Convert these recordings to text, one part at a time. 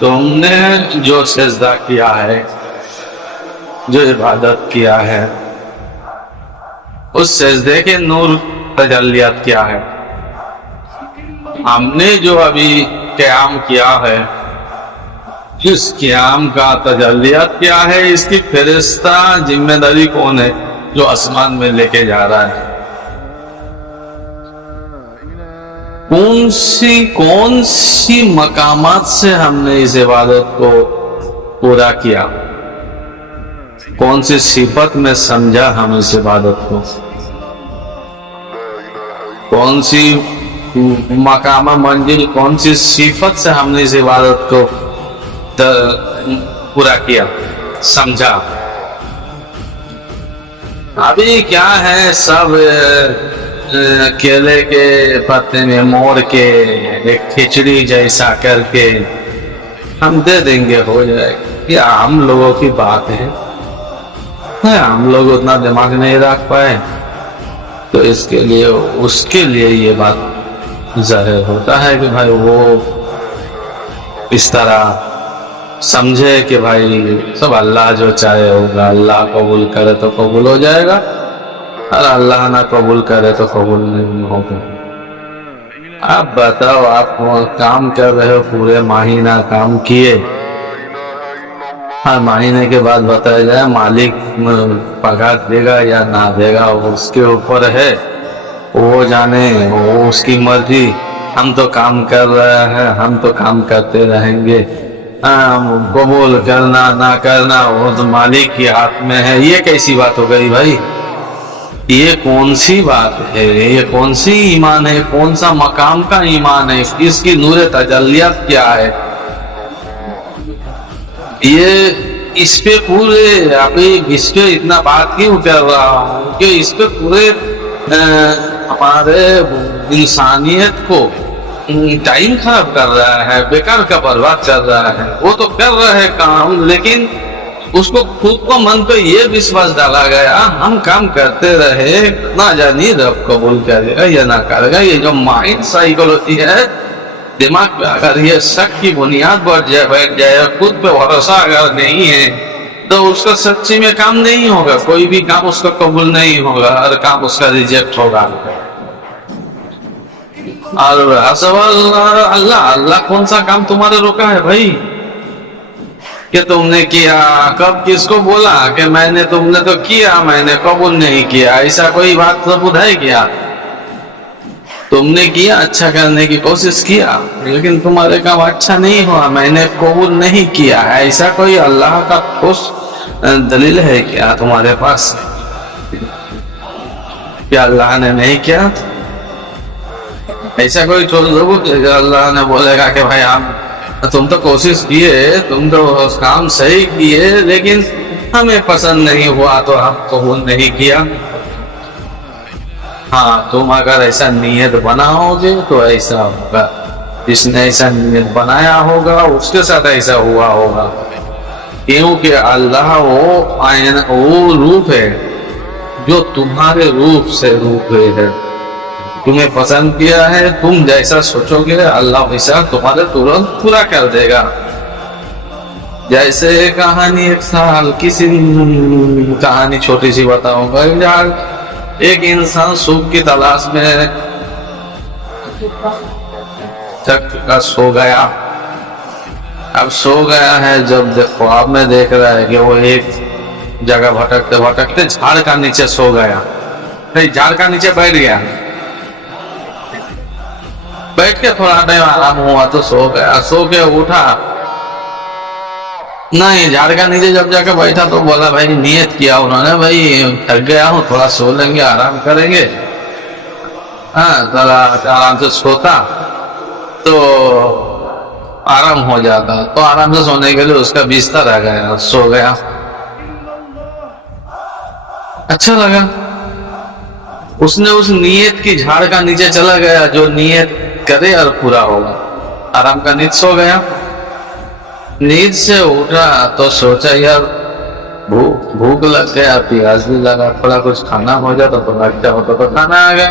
तुमने जो सजदा किया है, जो इबादत किया है, उस सजदे के नूर तजल्लियात क्या है? हमने जो अभी क़याम किया है, इस क़याम का तजल्लियात क्या है? इसकी फरिश्ता जिम्मेदारी कौन है जो आसमान में लेके जा रहा है? कौन सी मकामात से हमने इस इबादत को पूरा किया? कौन सी सिफत में समझा हम इस इबादत को? कौन सी मकामा मंजिल, कौन सी सिफत से हमने इस इबादत को पूरा किया, समझा? अभी क्या है, सब केले के पत्ते में मोड़ के एक खिचड़ी जैसा करके हम दे देंगे, हो जाएगा। ये हम लोगों की बात है, हम लोग उतना दिमाग नहीं रख पाए, तो इसके लिए उसके लिए ये बात जाहिर होता है कि भाई वो इस तरह समझे कि भाई सब अल्लाह जो चाहे होगा, अल्लाह कबूल करे तो कबूल हो जाएगा, और अल्लाह ना कबूल करे तो कबूल नहीं होगा। आप बताओ, आप काम कर रहे हो, पूरे महीना काम किए, हर महीने के बाद बताया जाए मालिक पगार देगा या ना देगा, उसके ऊपर है, वो जाने, वो उसकी मर्जी। हम तो काम कर रहे हैं, हम तो काम करते रहेंगे, कबूल करना ना करना वो तो मालिक के हाथ में है। ये कैसी बात हो गई भाई? ये कौन सी बात है? ये कौन सी ईमान है? कौन सा मकाम का ईमान है? इसकी नूर तजल्लियात क्या है? ये इस पे पूरे अभी इस पे इतना बात क्यों कर रहा हूँ कि इस पे पूरे हमारे इंसानियत को टाइम खराब कर रहा है, बेकार का बर्बाद कर रहा है। वो तो कर रहा है काम, लेकिन उसको खुद को मन पे ये विश्वास डाला गया, हम काम करते रहे, ना जानी रब कबूल करेगा या ना करेगा। ये जो माइंड साइकोलॉजी है, दिमाग पे अगर ये शक की बुनियाद बैठ जाए, खुद पे भरोसा अगर नहीं है, तो उसका सच्ची में काम नहीं होगा, कोई भी काम उसका कबूल नहीं होगा, हर काम उसका रिजेक्ट होगा। और सवाल, अल्लाह अल्लाह कौन सा काम तुम्हारे रोका है भाई कि तुमने किया? कब किसको बोला कि मैंने, तुमने तो किया, मैंने कबूल नहीं किया? ऐसा कोई बात सबूत है क्या? तुमने किया, अच्छा करने की कोशिश किया, लेकिन तुम्हारे काम अच्छा नहीं हुआ, मैंने कबूल नहीं किया। ऐसा कोई अल्लाह का ठोस दलील है क्या तुम्हारे पास? क्या अल्लाह ने नहीं किया? ऐसा कोई ठोस सबूत अल्लाह ने बोलेगा कि भाई हम, तुम तो कोशिश किए, तुम तो काम सही किए, लेकिन हमें पसंद नहीं हुआ तो हम कबूल नहीं किया। हाँ, तुम अगर ऐसा नियत बनाओगे तो ऐसा होगा, जिसने ऐसा नियत बनाया होगा उसके साथ ऐसा हुआ होगा, क्योंकि अल्लाह वो रूप है जो तुम्हारे रूप से रूप है। तुम्हें पसंद किया है, तुम जैसा सोचोगे अल्लाह वैसा तुम्हारे तुरंत पूरा कर देगा। जैसे कहानी, एक साल किसी कहानी छोटी सी बताऊंगा। यार, एक इंसान सुख की तलाश में तक सो गया। अब सो गया है, जब देखो आप में देख रहा है कि वो एक जगह भटकते भटकते झाड़ का नीचे सो गया। झाड़ का नीचे बैठ गया, बैठ के थोड़ा टाइम आराम हुआ तो सो गया। सो के उठा नहीं, झाड़ का नीचे जब जाकर बैठा तो बोला, भाई नियत किया उन्होंने, भाई थक गया हूँ, थोड़ा सो लेंगे, आराम करेंगे। हाँ, थोड़ा आराम से सोता तो आराम हो जाता, तो आराम से सोने के लिए उसका बिस्तर आ गया, सो गया। अच्छा लगा, उसने उस नियत की झाड़ का नीचे चला गया, जो नियत करे और पूरा होगा। आराम का नींद, सो गया। नींद से उठा तो सोचा यार भूख लग गया, प्यास भी लगा, थोड़ा कुछ खाना हो जाता तो लगता होता तो खाना आ गया।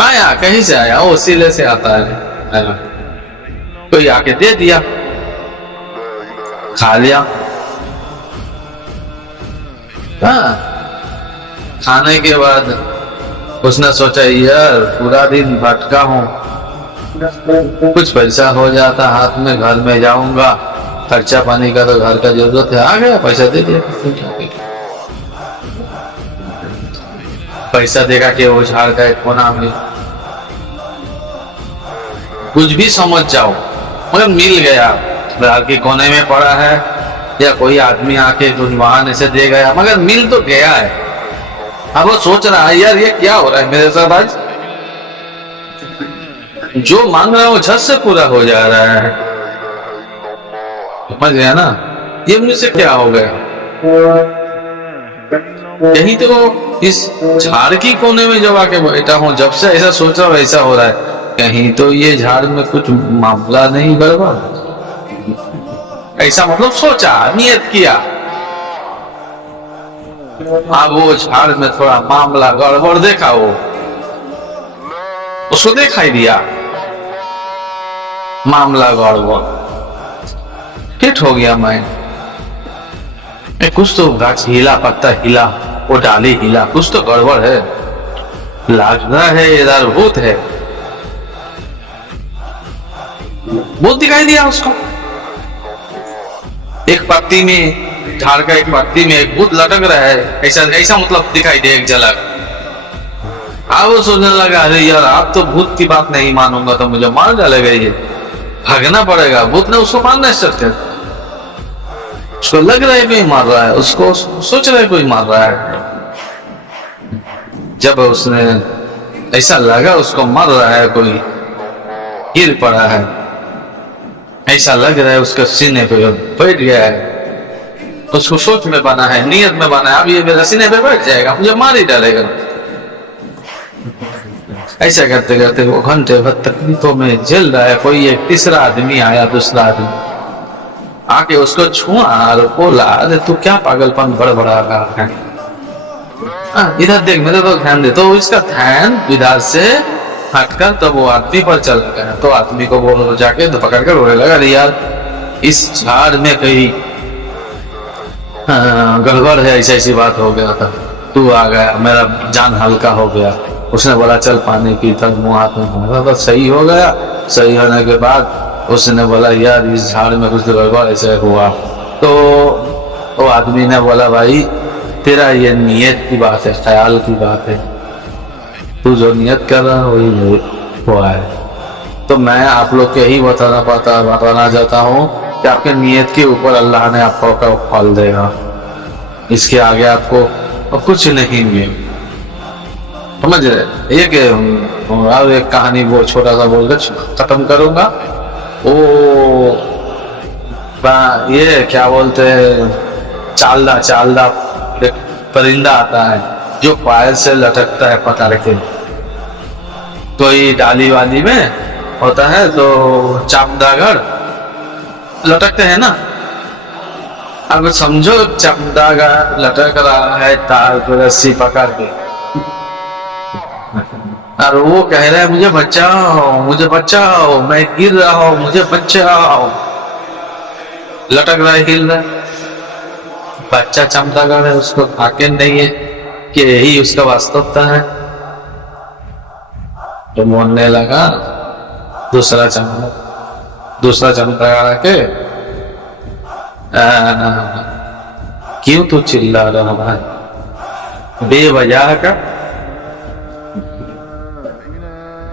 आया, कहीं से आया, वो वसीले से आता है, कोई आके दे दिया। खा लिया। हाँ, खाने के बाद उसने सोचा यार पूरा दिन भटका हूँ, कुछ पैसा हो जाता हाथ में, घर में जाऊंगा, खर्चा पानी का तो घर का जरूरत है। आ गया पैसा दे दिया, पैसा देगा कि वो झाड़ का एक कोना में कुछ भी समझ जाओ, मगर मिल गया, घर के कोने में पड़ा है, या कोई आदमी आके कुछ वाहन ऐसे दे गया, मगर मिल तो गया है। अब वो सोच रहा है यार ये क्या हो रहा है मेरे साथ आज, जो मांग रहा है वो झट से पूरा हो जा रहा है। समझ गया ना, ये मुझसे क्या हो गया। यही तो इस झाड़ की कोने में जब आके बैठा हूं, जब से ऐसा सोच रहा वैसा हो रहा है, कहीं तो ये झाड़ में कुछ मामला नहीं गड़बड़, ऐसा मतलब सोचा, नियत किया। अब वो झाड़ में थोड़ा मामला गड़बड़ देखा, वो उसको दिखाई दिया मामला गड़बड़, फिट हो गया मैं, कुछ तो गाछ हिला, पत्ता हिला, वो डाली हिला, कुछ तो गड़बड़ है, लग रहा है इधर भूत है। भूत दिखाई दिया उसको, एक पत्ती में, झाड़ का एक पत्ती में एक भूत लटक रहा है, ऐसा ऐसा मतलब दिखाई दे एक झलक। अब वो सोचने लगा अरे यार आप तो भूत की बात नहीं मानूंगा तो मुझे मार डालेगा, ये भागना पड़ेगा। भूत ने उसको मारना स्टार्ट कर, उसको लग रहा है कोई मार रहा है, उसको सोच रहा है कोई मार रहा है। जब उसने ऐसा लगा उसको मार रहा है कोई, गिर पड़ा है, ऐसा लग रहा है उसके सीने पे बैठ गया है, उसको सोच में बना है, नियत में बना है अब ये मेरे सीने पे बैठ जाएगा, मुझे मार ही डालेगा। ऐसा करते करते वो घंटे भर तकलीफों में झेल रहा है। कोई एक तीसरा आदमी आया, दूसरा आदमी आके उसको छुआ और बोला अरे तू क्या पागलपन बड़बड़ा रहा है, इधर देख मेरे तो ध्यान दे। तो इसका ध्यान इधर से हटकर तो वो आदमी पर चल गया। तो आदमी को बोल जाके तो पकड़ कर रोने लगा, अरे यार इस झाड़ में कहीं गड़बड़ है, ऐसी ऐसी बात हो गया था, तू आ गया, मेरा जान हल्का हो गया। उसने बोला चल पानी पी, तब मुँह हाथ में मारा तो सही हो गया। सही होने के बाद उसने बोला यार इस झाड़ में कुछ गड़बड़ ऐसे हुआ। तो वो आदमी ने बोला भाई तेरा ये नियत की बात है, ख्याल की बात है, तू जो नियत कर रहा है वही हुआ है। तो मैं आप लोग के ही बताना चाहता हूँ कि आपके नियत के ऊपर अल्लाह ने आपको का फल देगा, इसके आगे आपको कुछ नहीं मिले। समझ रहे। एक कहानी वो छोटा सा बोलकर खत्म करूंगा। वो ये क्या बोलते हैं, चालदा परिंदा आता है जो पायल से लटकता है पकड़ के, कोई डाली वाली में होता है तो चमदागढ़ लटकते हैं ना। अब समझो चमदागढ़ लटक रहा है तार को रस्सी पकड़ के, और वो कह रहा है मुझे बचाओ, मैं गिर रहा हूं, मुझे बचाओ। लटक रहा है, हिल रहा है। बच्चा चमदागढ़ है, उसको भाग्य नहीं है कि यही उसका वास्तवता है। तो बोलने लगा दूसरा चमदागढ़ के क्यों तू चिल्ला रहा है बेवजह का।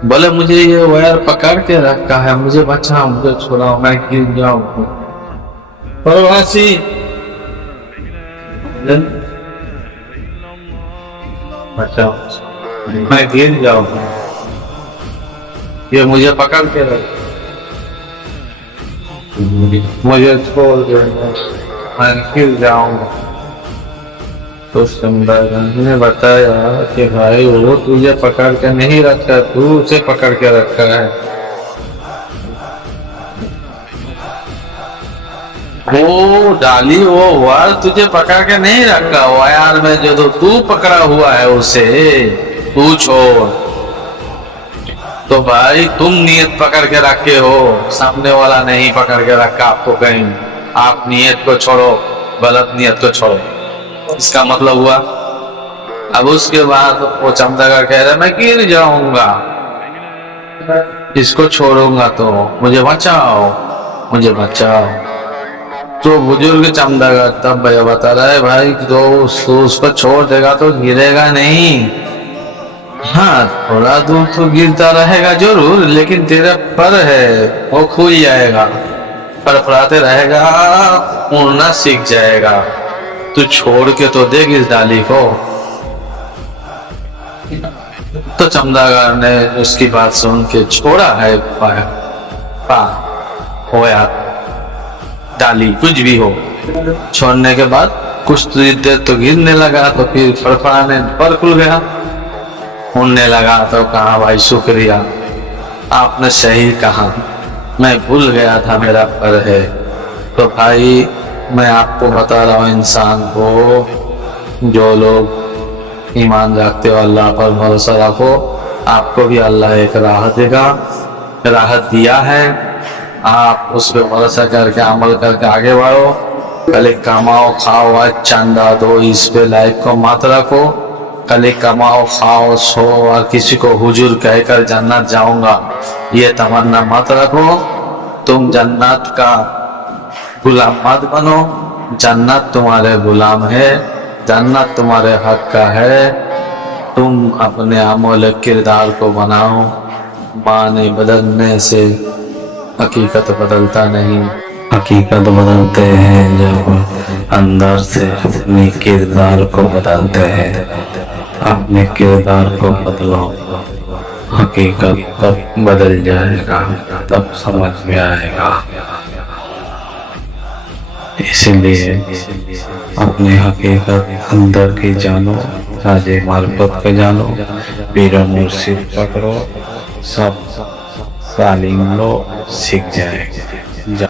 बोले मुझे ये वायर पकड़ के रखा है, मुझे बचाओ, मुझे छोड़ाओ, मैं गिर जाऊं। प्रवासी बचाओ, मैं गिर जाऊं, ये मुझे पकड़ के रख, मुझे छोड़ दो, मैं गिर जाऊंगा। तो चमदागढ़ ने बताया कि भाई वो तुझे पकड़ के नहीं रखा, तू उसे पकड़ के रखा है। वो डाली वो वार तुझे पकड़ के नहीं रखा, वायर में जो तो तू पकड़ा हुआ है उसे तू छोड़। तो भाई तुम नियत पकड़ के रखे हो, सामने वाला नहीं पकड़ के रखा आपको कहीं। आप नियत को छोड़ो, गलत नियत को छोड़ो, इसका मतलब हुआ। अब उसके बाद वो चमदगा कह रहा है मैं गिर जाऊंगा, इसको छोड़ूंगा तो मुझे बचाओ, मुझे बचाओ। तो बुजुर्ग चमदगा तब भैया बता रहा है भाई तो उसको छोड़ देगा तो गिरेगा नहीं, हाँ थोड़ा दूर तो गिरता रहेगा जरूर, लेकिन तेरा पर है वो खुल जाएगा, फड़फड़ाते रहेगा, उड़ना सीख जाएगा। तू छोड़ के तो देख इस डाली को। तो चमदागर ने उसकी बात सुन के छोड़ा है पा हो यार डाली, कुछ भी हो। छोड़ने के बाद कुछ देर तो गिरने लगा, तो फिर फड़फड़ाने पर खुल गया, उड़ने लगा। तो कहा भाई शुक्रिया, आपने सही कहा, मैं भूल गया था मेरा पर है। तो भाई मैं आपको बता रहा हूँ, इंसान को जो लोग ईमान रखते हो, अल्लाह पर भरोसा रखो, आपको भी अल्लाह एक राहत देगा, राहत दिया है। आप उस पर भरोसा करके अमल करके आगे बढ़ो, कल कमाओ खाओ आज चंदा दो, इस पे लाइफ को मत रखो। कल कमाओ खाओ सो और किसी को हुजूर कहकर जन्नत जाऊंगा ये तमन्ना मत रखो। तुम जन्नत का गुलाम मत बनो, जन्नत तुम्हारे गुलाम है, जन्नत तुम्हारे हक का है। तुम अपने अमूल्य किरदार को बनाओ, माने बदलने से हकीकत बदलता नहीं, हकीकत बदलते हैं जब अंदर से अपने किरदार को बदलते हैं। अपने किरदार को बदलो, हकीकत तब बदल जाएगा, तब समझ में आएगा। इसलिए अपनी हकीकत अंदर की जानो, राजे मार्फत के जानो, पीर मुर्शिद पकड़ो, सब तालीम लो, सीख जाएंगे।